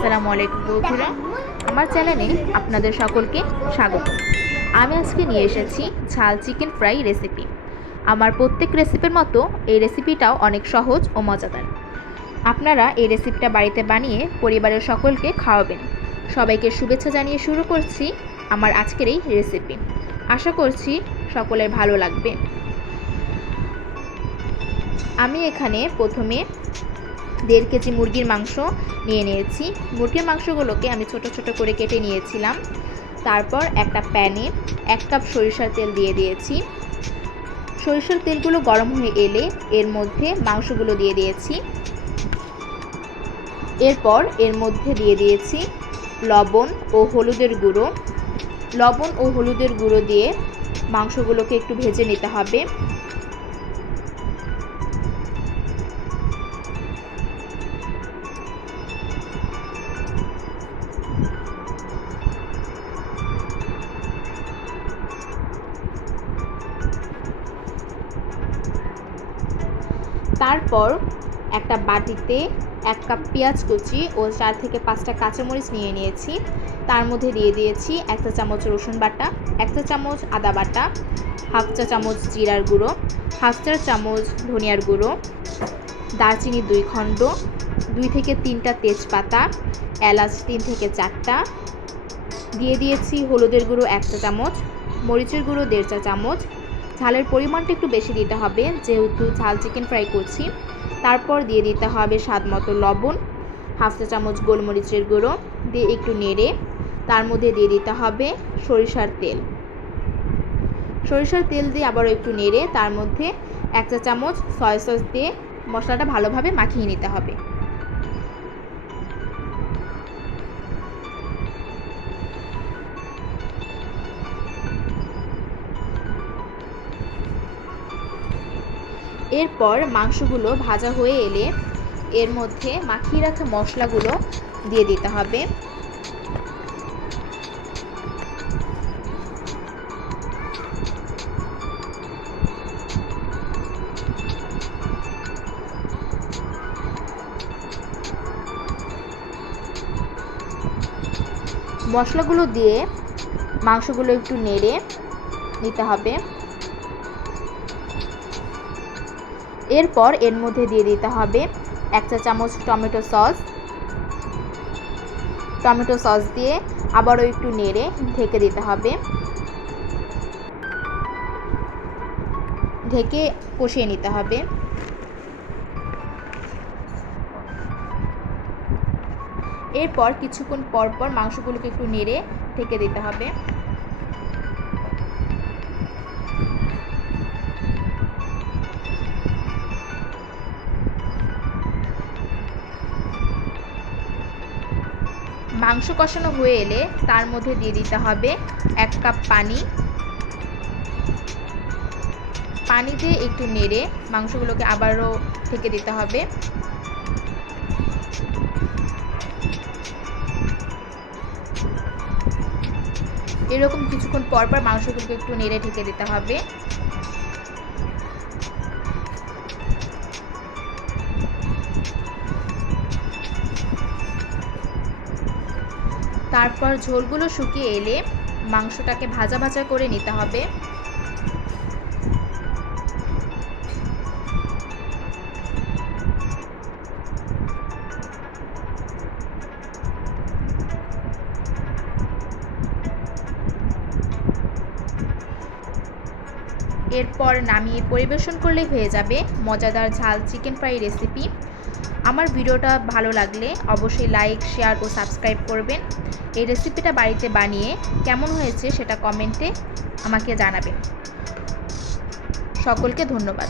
আসসালামু আলাইকুম বন্ধুরা। আমার চ্যানেলে আপনাদের সকলকে স্বাগত। আমি আজকে নিয়ে এসেছি ঝাল চিকেন ফ্রাই রেসিপি। আমার প্রত্যেক রেসিপির মতো এই রেসিপিটাও অনেক সহজ ও মজাদার। আপনারা এই রেসিপিটা বাড়িতে বানিয়ে পরিবারের সকলকে খাওয়াবেন। সবাইকে শুভেচ্ছা জানিয়ে শুরু করছি আমার আজকের এই রেসিপি। আশা করছি সকলের ভালো লাগবে। আমি এখানে প্রথমে দেড় কেজি মুরগির মাংস নিয়ে নিয়েছি। মুরগির মাংসগুলোকে আমি ছোট ছোট করে কেটে নিয়েছিলাম। তারপর একটা প্যানে এক কাপ সরিষার তেল দিয়ে দিয়েছি। সরিষার তেলগুলো গরম হয়ে এলে এর মধ্যে মাংসগুলো দিয়ে দিয়েছি। এরপর এর মধ্যে দিয়ে দিয়েছি লবণ ও হলুদের গুঁড়ো। লবণ ও হলুদের গুঁড়ো দিয়ে মাংসগুলোকে একটু ভেজে নিতে হবে। তারপর একটা বাটিতে এক কাপ পেঁয়াজ কুচি ও চার থেকে পাঁচটা কাঁচামরিচ নিয়ে নিয়েছি। তার মধ্যে দিয়ে দিয়েছি এক চা চামচ রসুন বাটা, এক চা চামচ আদা বাটা, হাফ চা চামচ জিরার গুঁড়ো, হাফ চা চামচ ধনিয়ার গুঁড়ো দারচিনি দুই খণ্ড, দুই থেকে তিনটা তেজপাতা, এলাচ তিন থেকে চারটা। দিয়ে দিয়েছি হলুদের গুঁড়ো এক চা চামচ, মরিচের গুঁড়ো দেড় চা চামচ ঝালের পরিমাণটা একটু বেশি দিতে হবে। যেহেতু ঝাল চিকেন ফ্রাই করছি, তারপর দিয়ে দিতে হবে স্বাদ মতো লবণ, হাফ চা চামচ গোলমরিচের গুঁড়ো দিয়ে একটু নেড়ে, তার মধ্যে দিয়ে দিতে হবে সরিষার তেল। সরিষার তেল দিয়ে আবারও একটু নেড়ে, তার মধ্যে এক চা চামচ সয়া সস দিয়ে মশলাটা ভালোভাবে মাখিয়ে নিতে হবে। এরপর মাংসগুলো ভাজা হয়ে এলে এর মধ্যে মাখিয়ে রাখা মশলাগুলো দিয়ে দিতে হবে। মশলাগুলো দিয়ে মাংসগুলো একটু নেড়ে নিতে হবে। এরপর এর মধ্যে দিয়ে দিতে হবে এক চা চামচ টমেটো সস। টমেটো সস দিয়ে আবারও একটু নেড়ে ঢেকে দিতে হবে। ঢেকে কষিয়ে নিতে হবে। এরপর কিছুক্ষণ পর পর মাংসগুলোকে একটু নেড়ে ঢেকে দিতে হবে। মাংস কষানো হয়ে এলে তার মধ্যে দিয়ে দিতে হবে এক কাপ পানি। পানি দিয়ে একটু নেড়ে মাংসগুলোকে আবারও থেকে দিতে হবে। এরকম কিছুক্ষণ পর পর মাংসগুলোকে একটু নেড়ে ঢেকে দিতে হবে। তারপর ঝোলগুলো শুকিয়ে এলে মাংসটাকে ভাজা ভাজা করে নিতে হবে। এরপর নামিয়ে পরিবেশন করলেই হয়ে যাবে মজাদার ঝাল চিকেন ফ্রাই রেসিপি। আমার ভিডিওটা ভালো লাগলে অবশ্যই লাইক শেয়ার ও সাবস্ক্রাইব করবেন। এই রেসিপিটা বাড়িতে বানিয়ে কেমন হয়েছে সেটা কমেন্টে আমাকে জানাবেন। সকলকে ধন্যবাদ।